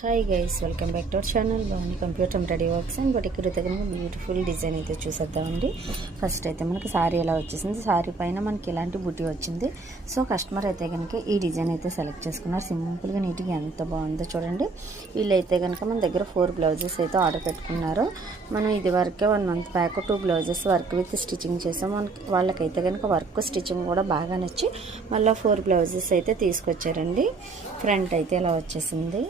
Hi guys, welcome back to our channel బాగుంది computer embroidery works and but ఇక్కడ మనకు beautiful design అయితే చూసేద్దామండి. ఫస్ట్ అయితే మనకి సారీ ఎలా వచ్చేసింది, సారీ పైన మనకి ఇలాంటి బుట్టి వచ్చింది. సో కస్టమర్ అయితే కనుక ఈ డిజైన్ అయితే సెలెక్ట్ చేసుకున్నారు. సింపుల్గా నీట్గా ఎంత బాగుందో చూడండి. వీళ్ళైతే కనుక మన దగ్గర 4 బ్లౌజెస్ అయితే ఆర్డర్ పెట్టుకున్నారు. మనం ఇది వరకే 1 month back 2 blouses work with stitching చేసాం. వాళ్ళకైతే కనుక వర్క్ స్టిచ్చింగ్ కూడా బాగా నచ్చి మళ్ళీ 4 బ్లౌజెస్ అయితే తీసుకొచ్చారండి. ఫ్రంట్ అయితే ఇలా వచ్చేసింది.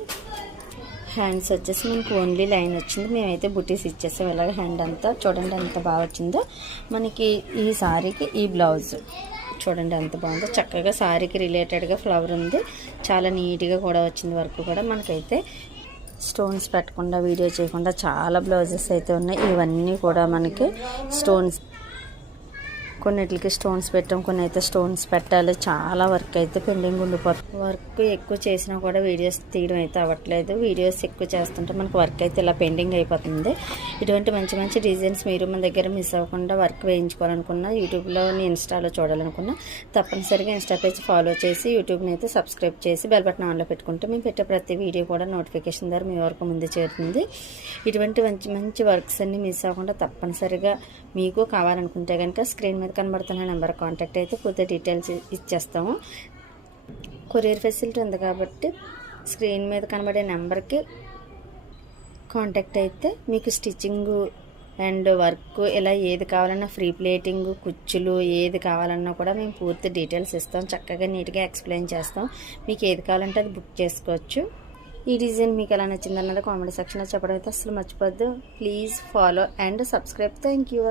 హ్యాండ్స్ వచ్చేసి మనకు ఓన్లీ లైన్ వచ్చింది. మేమైతే బుటీస్ ఇచ్చేసాం. ఇలాగ హ్యాండ్ అంతా చూడండి ఎంత బాగా వచ్చిందో. మనకి ఈ సారీకి ఈ బ్లౌజ్ చూడండి ఎంత బాగుందో. చక్కగా సారీకి రిలేటెడ్గా ఫ్లవర్ ఉంది. చాలా నీట్గా కూడా వచ్చింది. వర్క్ కూడా మనకైతే స్టోన్స్ పెట్టకుండా వీడియో చేయకుండా చాలా బ్లౌజెస్ అయితే ఉన్నాయి. ఇవన్నీ కూడా మనకి స్టోన్స్, కొన్నిటికి స్టోన్స్ పెట్టాం, కొన్ని అయితే స్టోన్స్ పెట్టాలి. చాలా వర్క్ అయితే పెండింగ్ ఉండిపోతుంది. వర్క్ ఎక్కువ చేసినా కూడా వీడియోస్ తీయడం అయితే అవ్వట్లేదు. వీడియోస్ ఎక్కువ చేస్తుంటే మనకు వర్క్ అయితే ఇలా పెండింగ్ అయిపోతుంది. ఇటువంటి మంచి మంచి డిజైన్స్ మీరు మన దగ్గర మిస్ అవ్వకుండా వర్క్ వేయించుకోవాలనుకున్నా, యూట్యూబ్లో ఇన్స్టాలో చూడాలనుకున్నా తప్పనిసరిగా ఇన్స్టా పేజ్ ఫాలో చేసి యూట్యూబ్ని అయితే సబ్స్క్రైబ్ చేసి బెల్ బటన్ ఆన్లో పెట్టుకుంటే మేము పెట్టే ప్రతి వీడియో కూడా నోటిఫికేషన్ ద్వారా మీ వరకు ముందు చేరుతుంది. ఇటువంటి మంచి మంచి వర్క్స్ అన్ని మిస్ అవ్వకుండా తప్పనిసరిగా మీకు కావాలనుకుంటే కనుక స్క్రీన్ మీద కనబడుతున్న నెంబర్ కాంటాక్ట్ అయితే పూర్తి డీటెయిల్స్ ఇచ్చేస్తాము. కొరియర్ ఫెసిలిటీ ఉంది కాబట్టి స్క్రీన్ మీద కనబడే నెంబర్కి కాంటాక్ట్ అయితే మీకు స్టిచ్చింగ్ అండ్ వర్క్ ఇలా ఏది కావాలన్నా, ఫ్రీ ప్లేటింగ్, కుచ్చులు ఏది కావాలన్నా కూడా మేము పూర్తి డీటెయిల్స్ ఇస్తాం. చక్కగా నీట్గా ఎక్స్ప్లెయిన్ చేస్తాం. మీకు ఏది కావాలంటే అది బుక్ చేసుకోవచ్చు. ఈ డిజైన్ మీకు ఎలా నచ్చింది అన్నది కామెంట్ సెక్షన్లో చెప్పడం అయితే అసలు మర్చిపోద్దు. Please follow and subscribe. Thank you.